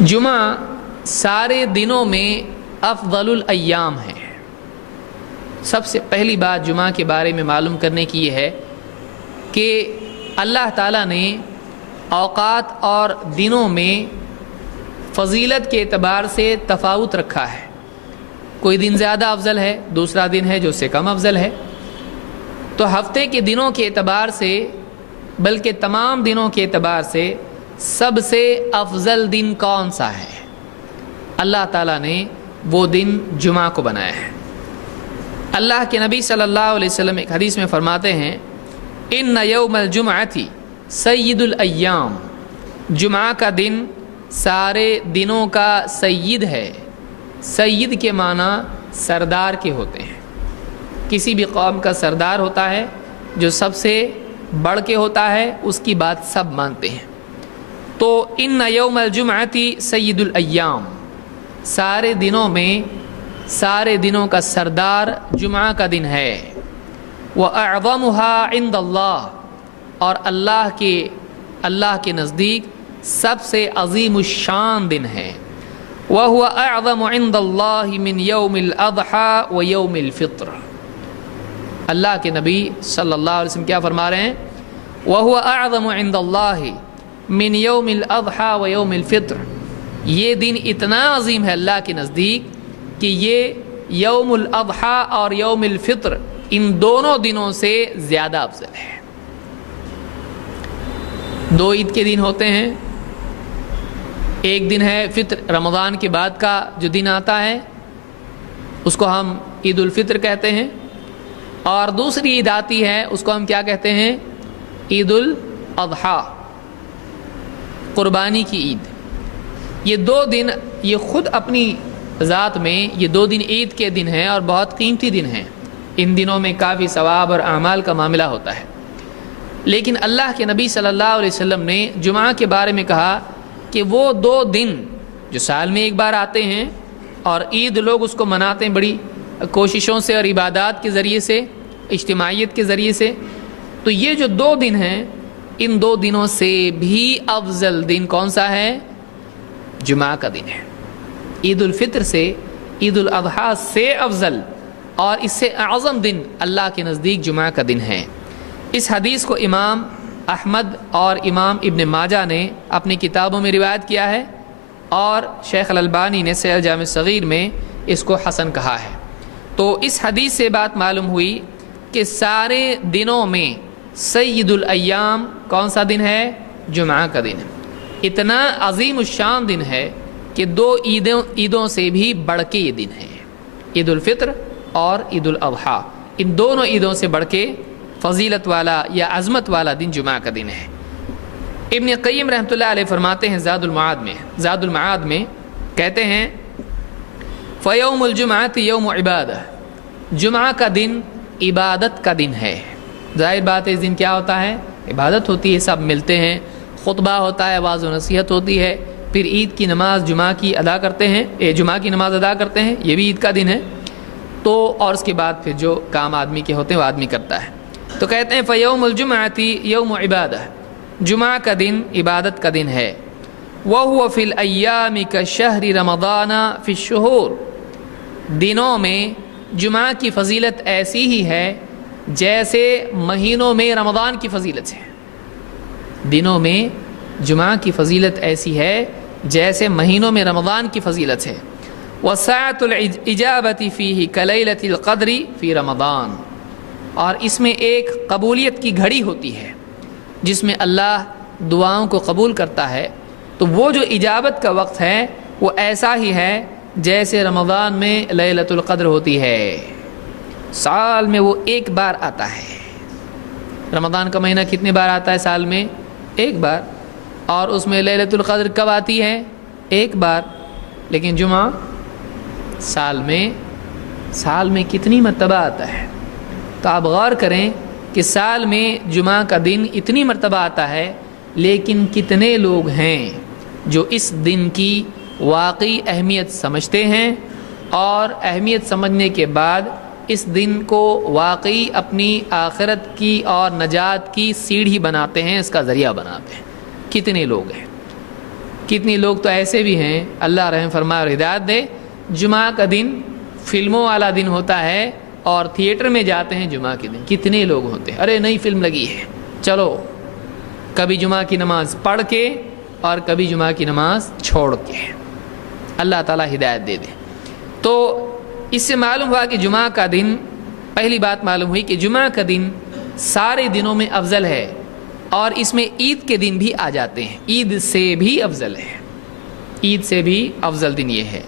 جمعہ سارے دنوں میں افضل الایام ہے۔ سب سے پہلی بات جمعہ کے بارے میں معلوم کرنے کی یہ ہے کہ اللہ تعالیٰ نے اوقات اور دنوں میں فضیلت کے اعتبار سے تفاوت رکھا ہے۔ کوئی دن زیادہ افضل ہے، دوسرا دن ہے جو اس سے کم افضل ہے۔ تو ہفتے کے دنوں کے اعتبار سے بلکہ تمام دنوں کے اعتبار سے سب سے افضل دن کون سا ہے؟ اللہ تعالیٰ نے وہ دن جمعہ کو بنایا ہے۔ اللہ کے نبی صلی اللہ علیہ وسلم ایک حدیث میں فرماتے ہیں ان یوم الجمعۃ سید الایام، جمعہ کا دن سارے دنوں کا سید ہے۔ سید کے معنی سردار کے ہوتے ہیں۔ کسی بھی قوم کا سردار ہوتا ہے جو سب سے بڑھ کے ہوتا ہے، اس کی بات سب مانتے ہیں۔ تو ان یوم الجمعۃ سید الایام، سارے دنوں میں سارے دنوں کا سردار جمعہ کا دن ہے۔ وَأَعْظَمُهَا عِنْدَ اللَّهِ، اور اللہ کے نزدیک سب سے عظیم الشان دن ہے۔ وَهُوَ أَعْظَمُ عِنْدَ اللَّهِ مِنْ يَوْمِ الْأَضْحَى وَيَوْمِ الْفِطْرِ۔ اللہ کے نبی صلی اللہ علیہ وسلم کیا فرما رہے ہیں؟ وَهُوَ أَعْظَمُ عِنْدَ اللَّهِ مِنْ يَوْمِ الْأَضْحَى وَيَوْمِ الْفِطْرِ، یہ دن اتنا عظیم ہے اللہ کے نزدیک کہ یہ یوم الاضحیٰ اور یوم الفطر ان دونوں دنوں سے زیادہ افضل ہے۔ دو عید کے دن ہوتے ہیں، ایک دن ہے فطر، رمضان کے بعد کا جو دن آتا ہے اس کو ہم عید الفطر کہتے ہیں، اور دوسری عید آتی ہے اس کو ہم کیا کہتے ہیں؟ عید الاضحیٰ، قربانی کی عید۔ یہ دو دن یہ خود اپنی ذات میں یہ دو دن عید کے دن ہیں اور بہت قیمتی دن ہیں۔ ان دنوں میں کافی ثواب اور اعمال کا معاملہ ہوتا ہے، لیکن اللہ کے نبی صلی اللہ علیہ وسلم نے جمعہ کے بارے میں کہا کہ وہ دو دن جو سال میں ایک بار آتے ہیں اور عید لوگ اس کو مناتے ہیں بڑی کوششوں سے اور عبادات کے ذریعے سے، اجتماعیت کے ذریعے سے، تو یہ جو دو دن ہیں ان دو دنوں سے بھی افضل دن کون سا ہے؟ جمعہ کا دن ہے۔ عید الفطر سے، عید الاضحیٰ سے افضل اور اس سے اعظم دن اللہ کے نزدیک جمعہ کا دن ہے۔ اس حدیث کو امام احمد اور امام ابن ماجہ نے اپنی کتابوں میں روایت کیا ہے، اور شیخ الالبانی نے صحیح الجامع الصغیر میں اس کو حسن کہا ہے۔ تو اس حدیث سے بات معلوم ہوئی کہ سارے دنوں میں سید الایام کون سا دن ہے؟ جمعہ کا دن ہے۔ اتنا عظیم الشان دن ہے کہ دو عیدوں سے بھی بڑھ کے یہ دن ہے، عید الفطر اور عید الاضحیٰ، ان دونوں عیدوں سے بڑھ کے فضیلت والا یا عظمت والا دن جمعہ کا دن ہے۔ ابن قیم رحمۃ اللہ علیہ فرماتے ہیں زاد المعاد میں کہتے ہیں فیوم الجمعۃ یوم عبادہ، جمعہ کا دن عبادت کا دن ہے۔ ظاہر بات ہے اس دن کیا ہوتا ہے؟ عبادت ہوتی ہے، سب ملتے ہیں، خطبہ ہوتا ہے، واعظ و نصیحت ہوتی ہے، پھر عید کی نماز جمعہ کی ادا کرتے ہیں، جمعہ کی نماز ادا کرتے ہیں، یہ بھی عید کا دن ہے۔ تو اور اس کے بعد پھر جو کام آدمی کے ہوتے ہیں وہ آدمی کرتا ہے۔ تو کہتے ہیں فیوم الجمعۃ یوم عبادہ، جمعہ کا دن عبادت کا دن ہے۔ وَهُوَ فِي الْأَيَّامِ كَشَهْرِ رَمَضَانَ فِي الشُّهُورِ، دنوں میں جمعہ کی فضیلت ایسی ہی ہے جیسے مہینوں میں رمضان کی فضیلت ہے۔ دنوں میں جمعہ کی فضیلت ایسی ہے جیسے مہینوں میں رمضان کی فضیلت ہے۔ وَسَاعَةُ الْإِجَابَةِ فِيهِ كَلَيْلَةِ الْقَدْرِ فِي رمضان، اور اس میں ایک قبولیت کی گھڑی ہوتی ہے جس میں اللہ دعاؤں کو قبول کرتا ہے۔ تو وہ جو اجابت کا وقت ہے وہ ایسا ہی ہے جیسے رمضان میں لیلۃ القدر ہوتی ہے۔ سال میں وہ ایک بار آتا ہے۔ رمضان کا مہینہ کتنے بار آتا ہے سال میں؟ ایک بار، اور اس میں لیلۃ القدر کب آتی ہے؟ ایک بار۔ لیکن جمعہ سال میں کتنی مرتبہ آتا ہے؟ تو آپ غور کریں کہ سال میں جمعہ کا دن اتنی مرتبہ آتا ہے، لیکن کتنے لوگ ہیں جو اس دن کی واقعی اہمیت سمجھتے ہیں اور اہمیت سمجھنے کے بعد اس دن کو واقعی اپنی آخرت کی اور نجات کی سیڑھی بناتے ہیں، اس کا ذریعہ بناتے ہیں؟ کتنے لوگ ہیں؟ کتنی لوگ تو ایسے بھی ہیں، اللہ رحم فرمائے اور ہدایت دے، جمعہ کا دن فلموں والا دن ہوتا ہے اور تھیٹر میں جاتے ہیں جمعہ کے دن. کتنے لوگ ہوتے ہیں، ارے نئی فلم لگی ہے چلو، کبھی جمعہ کی نماز پڑھ کے اور کبھی جمعہ کی نماز چھوڑ کے. اللہ تعالیٰ ہدایت دے دے. تو اس سے معلوم ہوا کہ جمعہ کا دن، پہلی بات معلوم ہوئی کہ جمعہ کا دن سارے دنوں میں افضل ہے، اور اس میں عید کے دن بھی آ جاتے ہیں، عید سے بھی افضل ہے، عید سے بھی افضل دن یہ ہے.